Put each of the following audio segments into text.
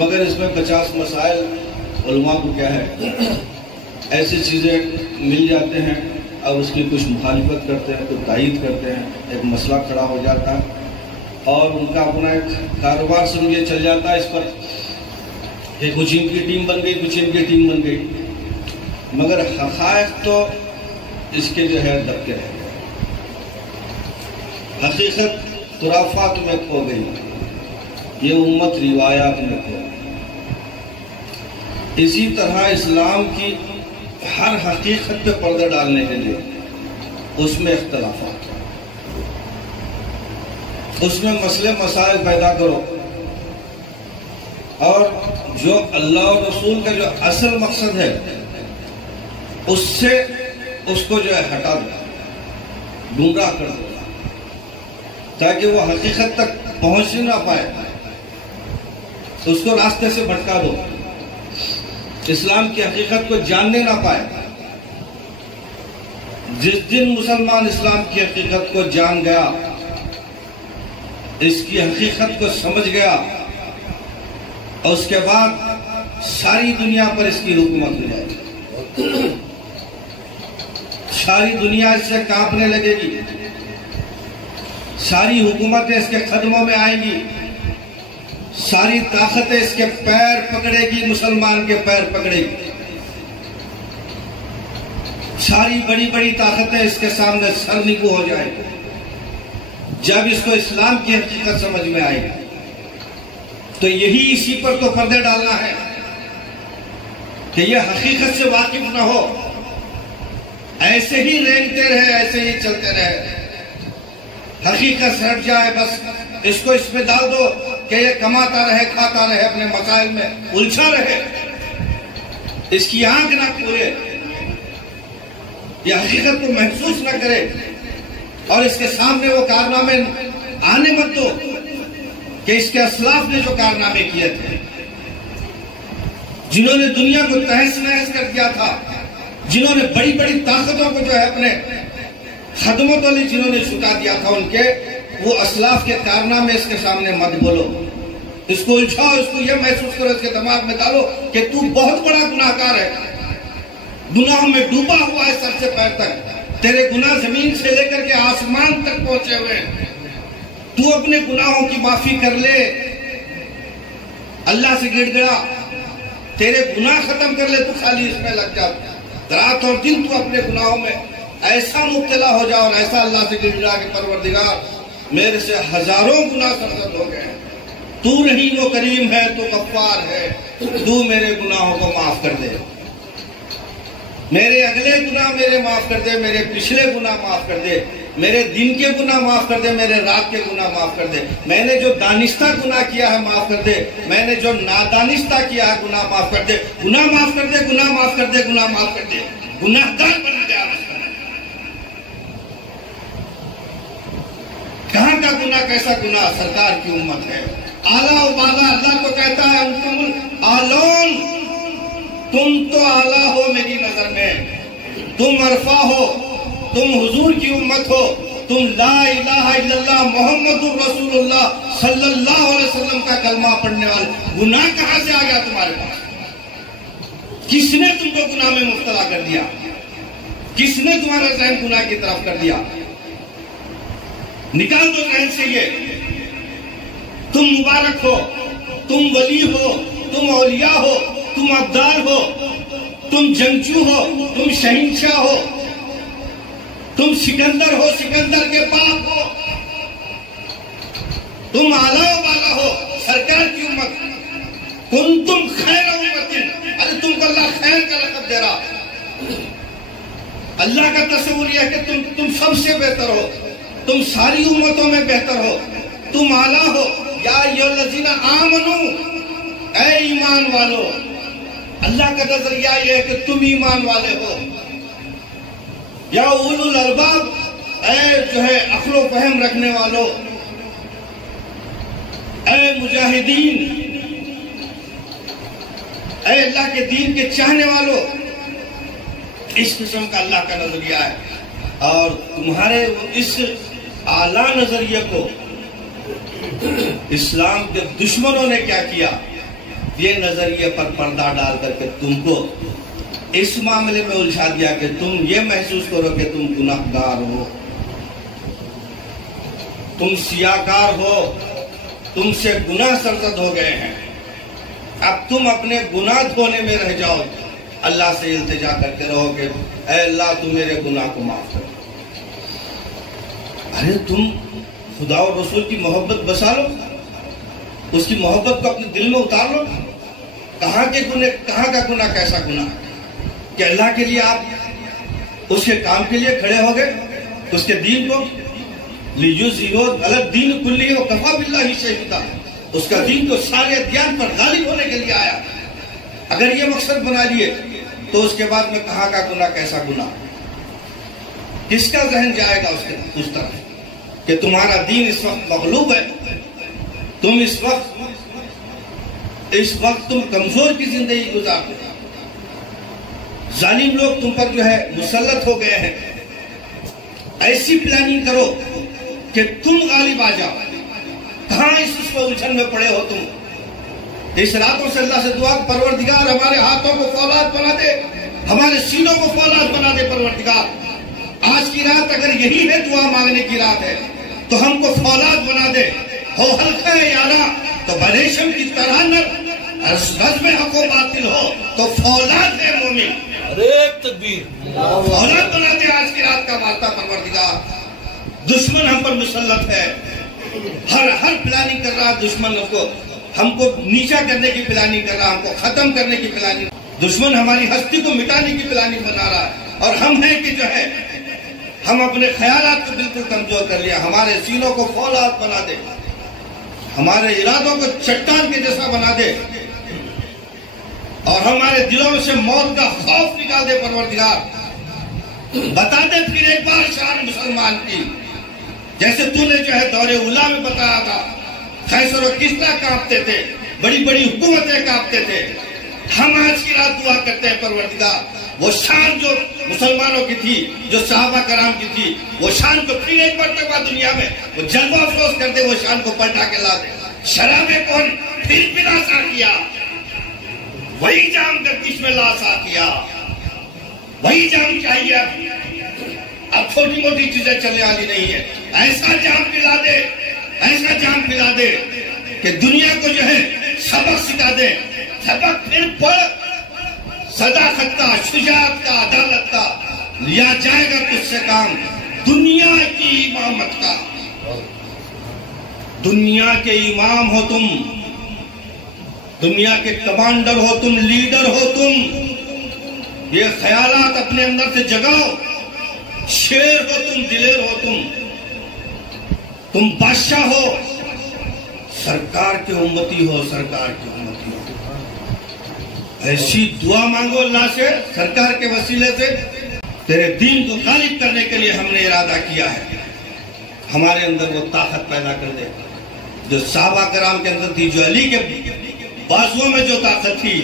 मगर इसमें 50 मसाइल उलमा को क्या है ऐसी चीज़ें मिल जाते हैं और उसकी कुछ मुखालिफत करते हैं, कुछ तायीद करते हैं, एक मसला खड़ा हो जाता है और उनका अपना एक कारोबार समझिए चल जाता है इस पर कि कुछ इनकी टीम बन गई, कुछ इनकी टीम बन गई, मगर हक़ाइक़ तो इसके जो है दबके रह गए। हकीकत खुराफात में खो गई, ये उम्मत रिवायात में खो गई। इसी तरह इस्लाम की हर हकीकत पे पर्दा डालने के लिए उसमें इख्तलाफात, उसमें मसले मसाइल पैदा करो और जो अल्लाह और रसूल का जो असल मकसद है उससे उसको जो है हटा दो, गुमराह कर दो, ताकि वो हकीकत तक पहुंच ही ना पाए, उसको रास्ते से भटका दो, इस्लाम की हकीकत को जानने ना पाए। जिस दिन मुसलमान इस्लाम की हकीकत को जान गया, इसकी हकीकत को समझ गया, और उसके बाद सारी दुनिया पर इसकी हुकूमत हो जाएगी, सारी दुनिया इससे कांपने लगेगी, सारी हुकूमतें इसके कदमों में आएंगी, सारी ताकतें इसके पैर पकड़ेगी, मुसलमान के पैर पकड़ेगी, सारी बड़ी बड़ी ताकतें इसके सामने सरनिगू हो जाएगी जब इसको इस्लाम की हकीकत समझ में आएगी। तो यही इसी पर तो पर्दे डालना है कि ये हकीकत से वाकिफ न हो, ऐसे ही रेंगते रहे, ऐसे ही चलते रहे, हकीकत से हट जाए, बस इसको इसमें डाल दो कि ये कमाता रहे, खाता रहे, अपने मसाइल में उलझा रहे, इसकी आंख ना खोले, ये हकीकत को महसूस ना करे और इसके सामने वो कारनामे आने मत दो कि इसके असलाफ ने जो कारनामे किए थे, जिन्होंने दुनिया को तहस नहस कर दिया था, जिन्होंने बड़ी बड़ी ताकतों को जो है अपने खदमों तले जिन्होंने छुटा दिया था, उनके वो असलाफ के कारनामे इसके सामने मत बोलो, इसको उलझाओ, इसको यह महसूस करो, इसके दिमाग में डालो कि तू बहुत बड़ा गुनाहगार है, गुनाहों में डूबा हुआ है सर से पैर तक, तेरे गुनाह जमीन से लेकर के आसमान तक पहुंचे हुए हैं, तू अपने गुनाहों की माफी कर ले, अल्लाह से गिड़गिड़ा, तेरे गुनाह खत्म कर ले, तू खाली इसमें लग जा, रात और दिन तू अपने गुनाहों में ऐसा मुब्तला हो जा और ऐसा अल्लाह से गिड़गिड़ा के परवरदिगार मेरे से हजारों गुनाह सरजद हो गए, तू रहीम व करीम है, तू गफ्फार है, तू मेरे गुनाहों को माफ कर दे, मेरे अगले गुनाह मेरे माफ कर दे, मेरे पिछले गुनाह माफ कर दे, मेरे दिन के गुनाह माफ कर दे, मेरे रात के गुनाह माफ कर दे, मैंने जो दानिस्ता गुनाह किया है माफ कर दे, मैंने जो नादानिस्ता किया है गुनाह माफ कर दे, गुनाह माफ कर दे, गुनाह माफ कर दे, गुनाह माफ कर दे, गुनाहगार बन गया। कहां का गुनाह, कैसा गुनाह, सरकार की उम्मत है, आला उबाला, अल्लाह को कहता है अंतुम आलोन, तुम तो आला हो मेरी नजर में, तुम अरफा हो, तुम हुजूर की उम्मत हो, तुम ला इलाहा इल्लल्लाह मोहम्मदुर रसूलुल्लाह सल्लल्लाहु अलैहि वसल्लम का कलमा पढ़ने वाले, गुनाह कहां से आ गया तुम्हारे पास? किसने तुमको गुनाह में मुब्तला कर दिया? किसने तुम्हारा ज़हन गुनाह की तरफ कर दिया? निकाल दो जहन से ये। तुम मुबारक हो, तुम वली हो, तुम औलिया हो, तुम अब्दाल हो, तुम जंगजू हो, तुम शहींशाह हो, तुम सिकंदर हो, सिकंदर के बाप हो, तुम आला वाला हो, सरकार की उम्मत, तुम खैर उम्मतिन, अरे तुमको अल्लाह खैर का लक़ब दे रहा। अल्लाह का तस्वूर यह कि तुम सबसे बेहतर हो, तुम सारी उम्मतों में बेहतर हो, तुम आला हो। या अय्युहल्लज़ीना आमनू, ऐ ईमान वालो, अल्लाह का नजरिया यह है कि तुम ईमान वाले हो। या उलुल अलबाब, ऐ जो है अक्ल फहम रखने वालों, ऐ मुजाहिदीन, ऐ अल्लाह के दीन के चाहने वालों, इस किस्म का अल्लाह का नजरिया है। और तुम्हारे इस आला नजरिए को इस्लाम के दुश्मनों ने क्या किया? ये नजरिए पर पर्दा डाल करके तुमको इस मामले में उलझा दिया कि तुम ये महसूस करो कि तुम गुनाहगार हो, तुम सियाकार हो, तुमसे गुनाह सरजद हो गए हैं। अब तुम अपने गुनाह धोने में रह जाओ, अल्लाह से इल्तिजा करते रहो कि ऐ अल्लाह तू मेरे गुनाह को माफ कर। अरे तुम खुदा और रसूल की मोहब्बत बसा लो, उसकी मोहब्बत को अपने दिल में उतार लो। कहाँ के गुनाह, कहाँ का गुनाह, कैसा गुनाह कि अल्लाह के लिए आप उसके काम के लिए खड़े हो गए, उसके दीन को अलग दीन कुल्ली व कफा बिल्लाहि शहीदा, उसका दीन तो सारे अध्ययन पर गालिब होने के लिए आया। अगर ये मकसद बना लिए तो उसके बाद में कहाँ का गुनाह, कैसा गुनाह, किसका जहन जाएगा उसके उस तरफ कि तुम्हारा दीन इस वक्त मगलूब है, तुम इस वक्त तुम कमजोर की जिंदगी गुजार रहे, जालिम लोग तुम पर जो है मुसल्लत हो गए हैं। ऐसी प्लानिंग करो कि तुम गालिब आ जाओ। कहां इस उलझन में पड़े हो तुम। इस रातों से अल्लाह से दुआ, परवरदिगार हमारे हाथों को फौलाद बना दे, हमारे सीनों को फौलाद बना दे। परवरदिगार आज की रात अगर यही है दुआ मांगने की रात है तो हमको फौलाद बना दे। हो हल्का है यारा तो बरेशम की तरह में हको बातिल हो तो फौलाद है मोमिन। अरे तकबीर, फौलाद बना दे आज की रात का वार्ता। परवरदिगार दुश्मन हम पर मुसल्लत है, हर प्लानिंग कर रहा दुश्मन, हमको नीचा करने की प्लानिंग कर रहा, हमको खत्म करने की प्लानिंग। दुश्मन हमारी हस्ती को मिटाने की प्लानिंग बना रहा है और हम हैं कि जो है हम अपने ख्यालात को बिल्कुल कमजोर कर लिया। हमारे सीनों को फौलाद बना दे, हमारे इरादों को चट्टान के जैसा बना दे और हमारे दिलों से मौत का खौफ निकाल दे। परवरदिगार बता दे फिर एक बार शान मुसलमान की, जैसे तूने जो है दौरे उला में बताया था, कैसर और किस्रा कांपते थे, बड़ी बड़ी हुकूमतें कांपते थे। हम आज की रात दुआ करते हैं परवरदिगार वो शान जो मुसलमानों की थी, जो सहाबा कराम की थी, वो शान को फिर एक मर्तबा दुनिया में वो जलवा अफरोज कर दे, वो शान को पलटा के ला दे। शराबे कौन फिर पिलासा किया, वही जाम गर्दिश में लाशा किया, वही जाम चाहिए। अब छोटी मोटी चीजें चलने वाली नहीं है। ऐसा जाम पिला दे, ऐसा जाम पिला दे कि दुनिया को जो है सबक सिखा दे। सबक फिर पढ़, सदाकत का, शुजाअत का, अदालत का लिया जाएगा तुझसे काम, दुनिया की इमामत का। दुनिया के इमाम हो तुम, दुनिया के कमांडर हो तुम, लीडर हो तुम। ये ख्यालात अपने अंदर से जगाओ। शेर हो तुम, दिलेर हो तुम बादशाह हो, सरकार के उम्मती हो, सरकार के उम्मती हो। ऐसी दुआ मांगो अल्लाह से, सरकार के वसीले से तेरे दीन को गालिब करने के लिए हमने इरादा किया है। हमारे अंदर वो ताकत पैदा कर दे जो सहाबा कराम के अंदर थी, जो अली के बाजुओं में जो ताकत थी।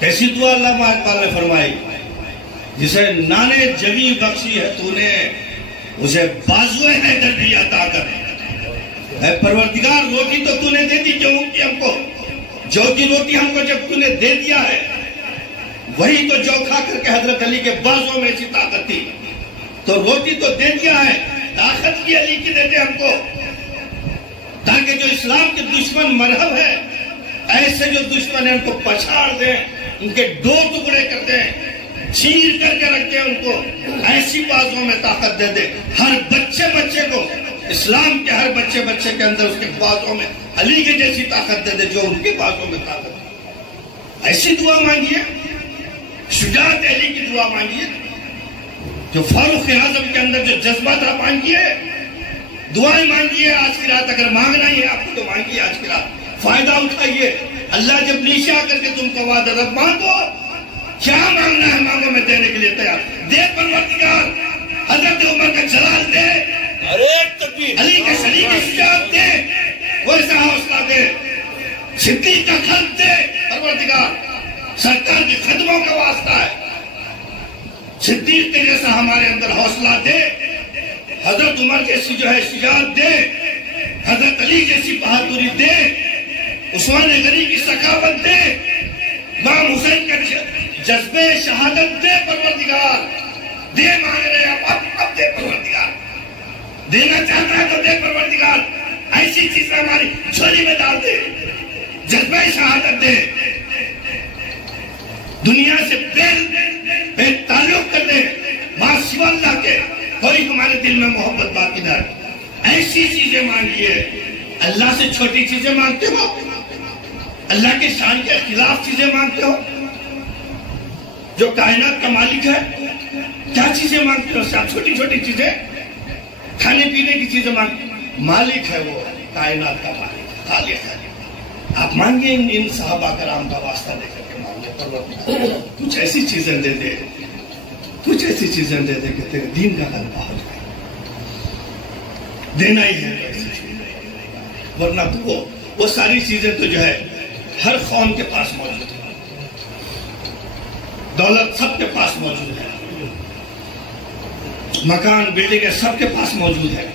कैसी दुआ अल्लाह महताल ने फरमाई, जिसे नाने जगी बख्शी है तूने, उसे बाजुए हैदर दी अता कर। परवरदिगार रोटी तो तूने दे दी गेहूं की हमको, जौ की रोटी हमको जब तूने दे दिया है, वही तो जौ खा करके हजरत अली के बाजुओं में ऐसी ताकत थी। तो रोटी तो दे दिया है, ताकत की अली की दे दे हमको, ताकि जो इस्लाम के दुश्मन मरहब है, ऐसे जो दुश्मन है उनको पछाड़ दें, उनके दो टुकड़े कर दें, चीर करके रख दें उनको। ऐसी बाजुओं में ताकत दे दे हर बच्चे को, इस्लाम के हर बच्चे के अंदर उसके बाजुओं में अली की जैसी ताकत दे दे जो उनके बाजुओं में ताकत। ऐसी दुआ मांगिए, शुजाअत अली की दुआ मांगिए, जो फारूक आजम के अंदर जो जज्बा था मांगिए, दुआएं मांगिए। आज की रात अगर मांगना ही है आपको तो मांगिए, आज की रात फायदा उठाइए। अल्लाह जब नीचे आकर के तुमको वादा रब मांगो, क्या मांगना है मांगो, मैं देने के लिए तैयार। दे परवरदिगार, हजरत उमर का जलाल दे, अरे तकबीर, अली के शरीक की शुजाअत दे, वैसा हौसला दे, सिद्दीक का खत दे परवरदिगार, सरकार के खदमों का वास्ता है। सिद्दीक के जैसा हमारे अंदर हौसला दे, हजरत उमर जैसी जो है शुजाअत दे, हजरत अली जैसी बहादुरी दे, उस्मान गनी की सखावत दे, इमाम हुसैन का जज्बे शहादत दे परवरदिगार, दे मांग रहे अब दे परवरदिगार, देना चाहता है तो दे परवरदिगार, ऐसी चीजें हमारी झोली में डाल दे, जज्बे शहादत दे, दुनिया से बेताल्लुक कर दे, मां सिवा अल्लाह के कोई हमारे दिल में मोहब्बत बाकी ना, ऐसी चीजें मांगिए। अल्लाह से छोटी चीजें मांगते हो, अल्लाह के शान के खिलाफ चीजें मांगते हो, जो कायनात का मालिक है क्या चीजें मांगते हो? आप छोटी छोटी चीजें, खाने पीने की चीजें मांगते, मालिक है वो कायनात का मालिक, खालिक है। आप मांगिए इन साहबा कराम का वास्ता लेकर के मांगिए, कुछ ऐसी चीजें दे दे, कुछ ऐसी चीजें दे दे कि तेरे दीन का गलबा हो जाए, देना ही है ऐसी चीजें, वरना तो वो सारी चीजें तो जो है हर कौम के पास मौजूद है, दौलत सबके पास मौजूद है, मकान बिल्डिंग सबके पास मौजूद है,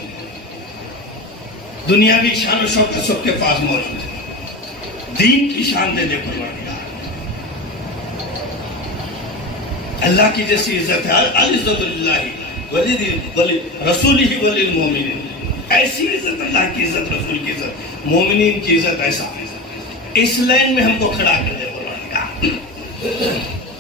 दुनियावी शान और शौकत सबके पास मौजूद है, दीन की शान दे दे परवरदिगार। अल्लाह की जैसी इज्जत है, अल-इज़्ज़तुलिल्लाहि वली रसूलिही वलिल मोमिनीन, ऐसी इज्जत अल्लाह की इज्जत, रसूल की इज्जत, मोमिनीन की इज्जत, ऐसा इस लाइन में हमको खड़ा कर दे परवरदिगार।